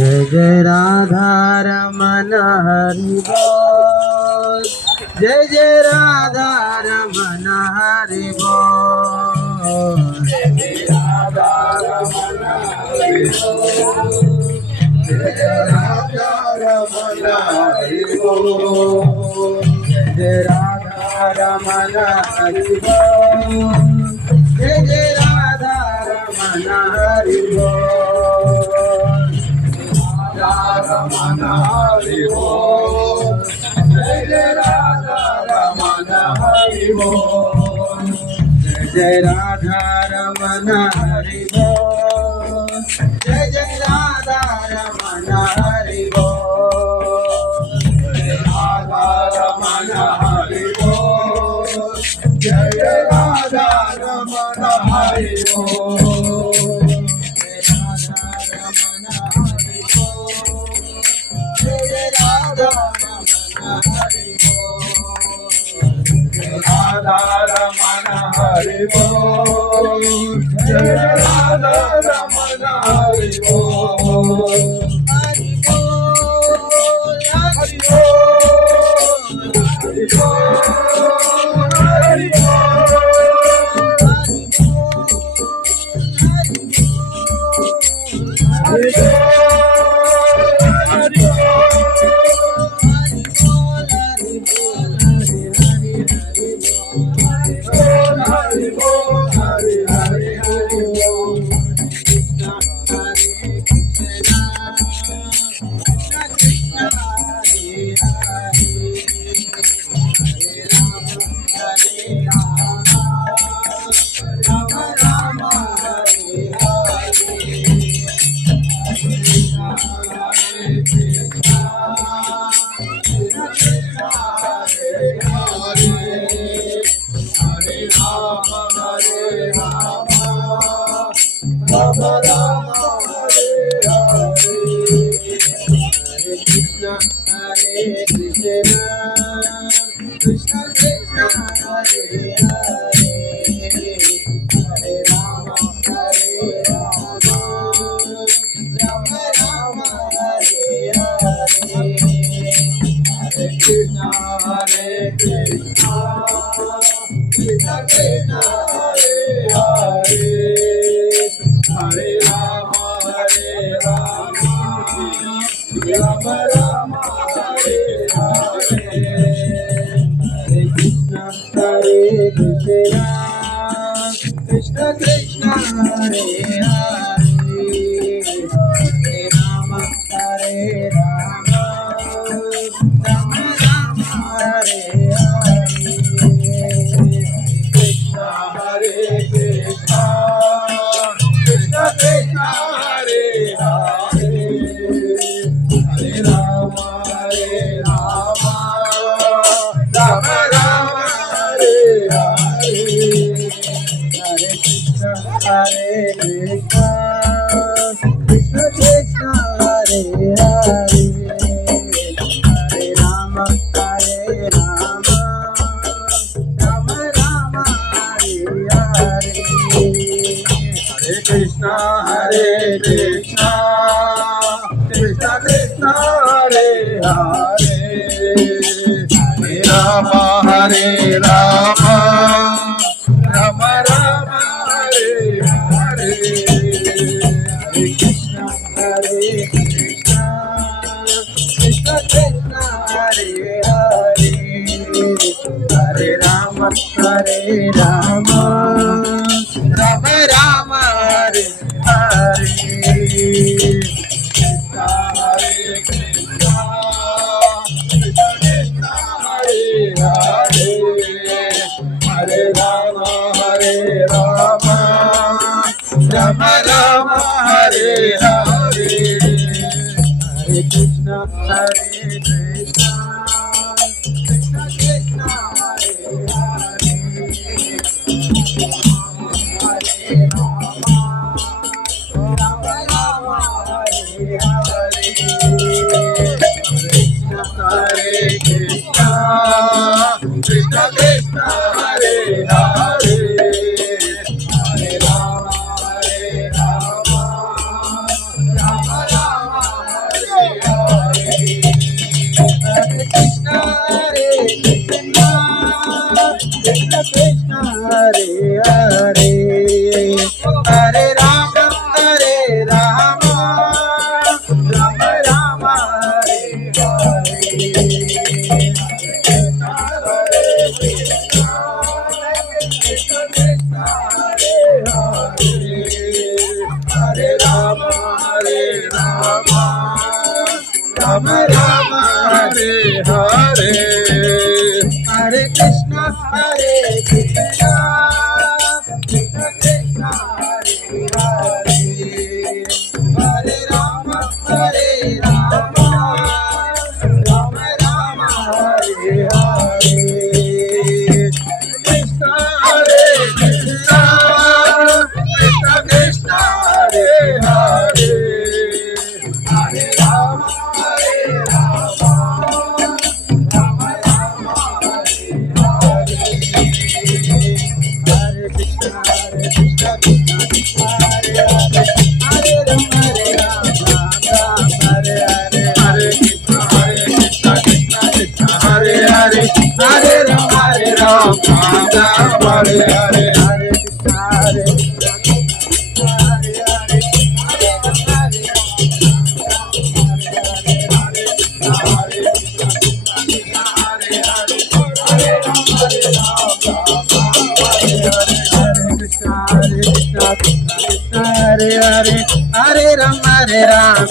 जय जय राधा रमन हरि बोल। जय जय राधा रमन हरि बोल। जय जय राधा रमन हरि बोल। जय जय राधा रमन हरि बोल। जय जय राधा रमन हरि बोल। जय जय राधा रमन हरि बोल। रमन हरि बोल। जय जय राधा रमन हरि बोल। जय जय राधा रमन हरि बोल। जय जय राधा रमन हरि बोल। जय राधा रमन हरि बोल। जय जय राधा रमन हरि बोल। राधा रमन हरि बोल। जय राधा रमन हरि बोल। हरि बोल हरि बोल हरि बोल हरि बोल Hari Krishna Krishna Hare Hare Hare Rama Hare Rama Rama Rama Hare Hare Hare Krishna Hare Krishna Krishna Krishna Hare Hare Hare Rama Hare Rama Rama Rama Hare Hare Hare Krishna Krishna Krishna Hare Hare Hare Rama Hare Rama Rama Rama Hare Hare Krishna Hare Krishna Krishna Krishna Hare Hare Hare Rama Hare Rama Rama Rama Hare Hare Hare Krishna Krishna Krishna Hare Hare Hare Rama Hare Rama Rama Rama Hare Hare Hare Krishna Hare Krishna Krishna Krishna Hare Hare Hare Rama Hare Rama Rama Rama Hare Hare Hare Krishna Hare Krishna Krishna Krishna Hare Hare Hare Rama Hare Rama Rama Rama Hare Hare Krishna Hare Krishna Krishna Krishna Hare Hare Hare Rama Hare Rama Rama Rama Hare Hare Hare Krishna Hare Krishna Krishna Krishna Hare Hare Rama Rama Hare Hare Hare Krishna Krishna Krishna Hare Hare Hare Rama Hare Rama Rama Rama Ram Ram Hare Hare Hare Krishna Krishna Krishna Hare Hare Hare Ram Ram Ram Hare Hare Krishna हरे कृष्ण कृष्ण कृष्ण हरे हरे हरे राम राम राम हरे हरे हरे कृष्ण कृष्ण कृष्ण हरे हरे हरे राम राम हरे हरे हरे कृष्ण कृष्ण कृष्ण हरे हरे हरे राम राम हरे हरे हरे कृष्ण हरे कृष्ण हरे हरे हरे राम हरे हरे हरे राम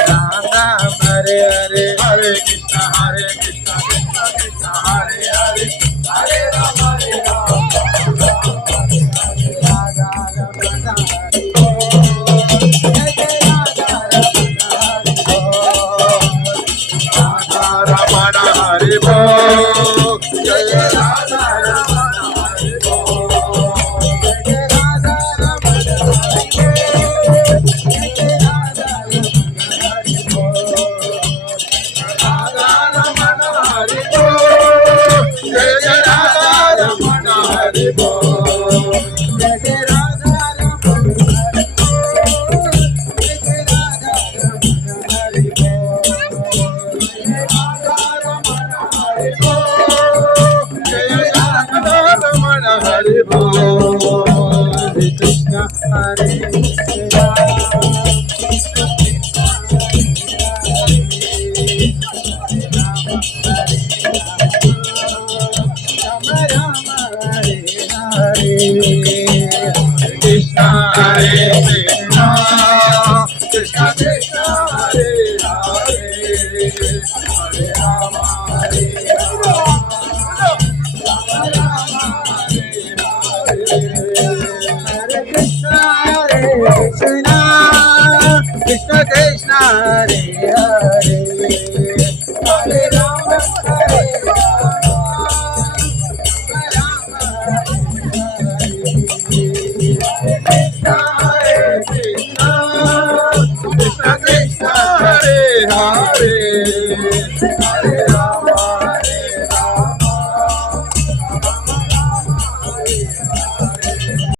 राम हरे हरे हरे कृष्ण कृष्ण कृष्ण हरे हरे हरे राम राधा रमण हरे जय जय राधा रमण हरे जय जय राधा रमण हरे जय जय राधा रमण हरे जय जय राधा रमण हरे जय जय राधा रमण हरे जय जय राधा रमण हरे जय राधा रमण हरे हरे कृष्ण हरे Krishna Hare Krishna Krishna Krishna Hare Hare Hare Rama